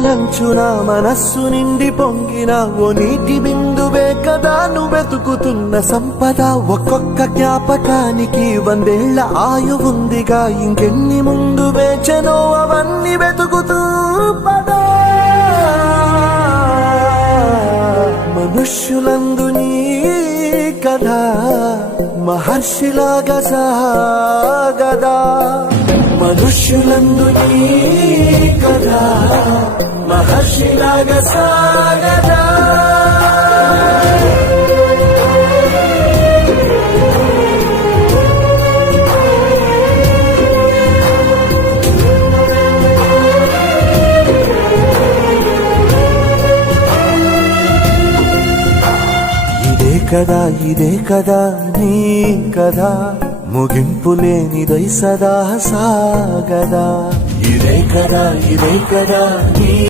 కలలంచున మనస్సు నిండి పొంగిన ఓ నీటి బిందువే కదా నువ్వెతుకుతున్న సంపద. ఒక్కొక్క జ్ఞాపకానికి 100 ఏళ్ల ఆయువుందిగా, ఇంకెన్ని ముందు వేచనో అవన్నీ వెతుకుతూ పదా. మనుష్యులందు నీ కథ మహర్షిలాగా సాగదా, మనుష్యులందు నీ కథ మహర్షిలాగా సాగదా. ఇదే కదా నీ కదా, ముగింపు లేనిదై సదా సాగదా. ఇదే కదా నీ